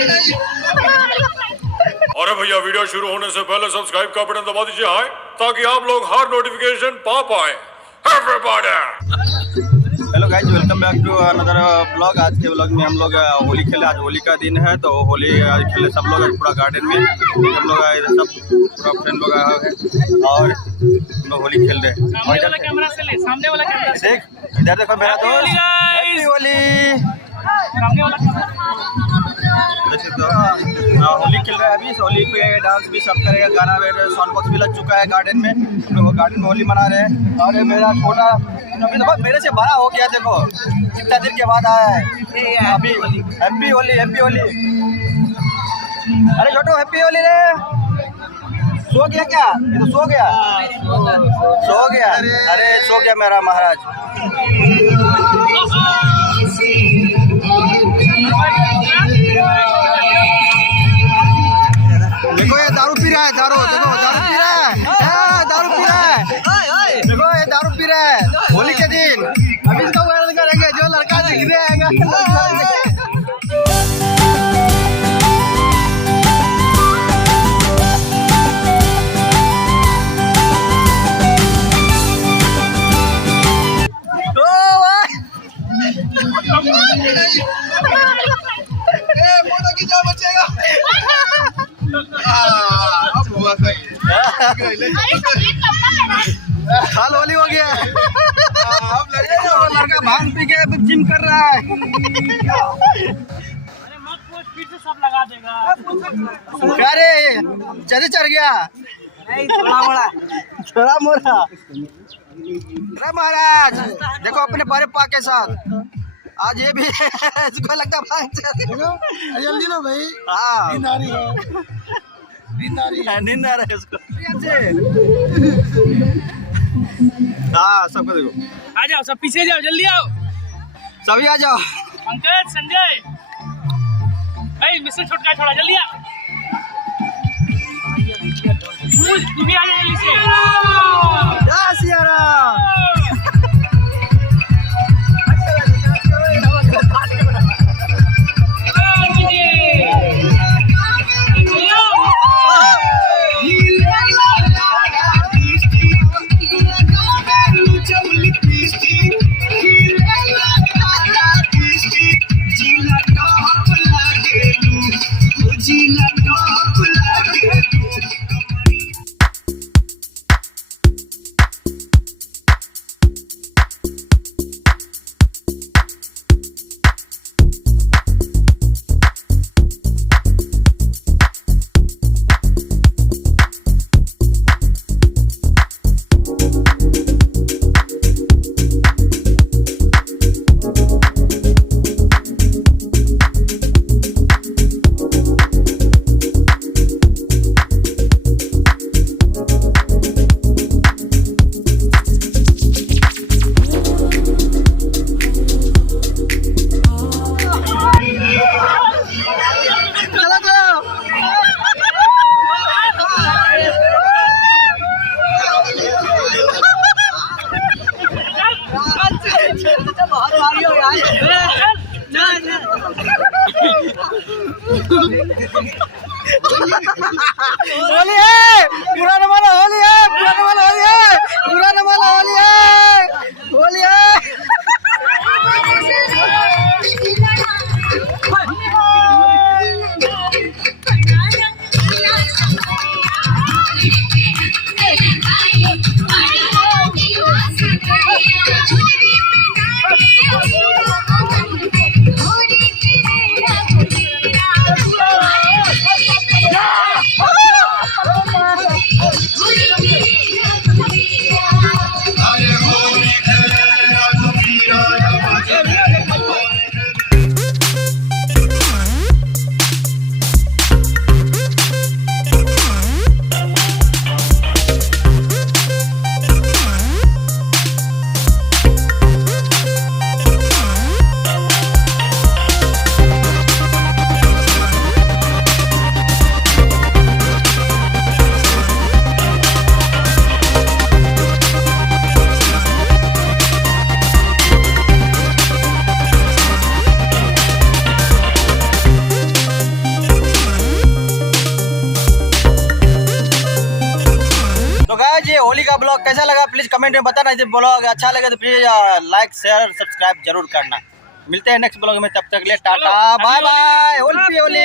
अरे भैया, वीडियो शुरू होने से पहले सब्सक्राइब का बटन दबा दीजिए हाय, ताकि आप लोग हर नोटिफिकेशन पा पाए। Hello guys, welcome back to another blog. आज के ब्लॉग में हम लोग होली खेले। आज होली का दिन है तो होली खेले सब लोग पूरा गार्डन में। हम लोग सब पूरा फ्रेंड लोग आए हैं और हम लोग होली खेल रहे हैं। कैमरा से ले, सामने वाला कैमरा से देख, इधर देखो मेरा दोस्त होली। सामने वाला होली खेल रहे हैं अभी। होली पे डांस भी सब करेगा, गाना साउंड बॉक्स भी लग चुका है गार्डन में। हम लोग गार्डन में होली मना रहे हैं। और ये मेरा छोटा अभी देखो मेरे से बड़ा हो गया, देखो कितना दिन के बाद आया है अभी। Happy Holi, happy Holi. अरे छोटू हैप्पी होली रे। सो गया क्या? ये तो सो गया, सो गया। अरे सो गया मेरा महाराज। देखो ये दारू पी रहा है, दारू देखो, दारू पी रहा है, दारू पी रहा है। देखो ये दारू पी रहा है होली के दिन। अभी इसका वायरल करेंगे, जो लड़का दिख रहा है। हाल होली हो गया। अब लड़का भांग पी के जिम कर रहा है। अरे मत पूछ, फिर से सब लगा देगा। क्या रे, चढ़ गया? नहीं, थोड़ा मोड़ा। छोड़ा मोड़ा। अरे महाराज देखो अपने बड़े पा के साथ आज ये भी इसको लगता है भांग जल्दी लो भाई। हाँ, नींद आ रही है इसको। हाँ सबको देखो, आ जाओ सब, पीछे जाओ, जल्दी आओ सभी आ जाओ। पंकज, संजय भाई, मिस्टर छोटका छोड़ा, जल्दी आ। तू भी आ जा जल्दी से। जय सिया राम। होली है, पुराना वाला होली है, पुराना वाला होली है, पुराना वाला होली है, होली है। जी होली का ब्लॉग कैसा लगा प्लीज कमेंट में बताना। यदि ब्लॉग अच्छा लगे तो प्लीज लाइक शेयर और सब्सक्राइब जरूर करना। मिलते हैं नेक्स्ट ब्लॉग में, तब तक के लिए टाटा बाय बाय। होली होली।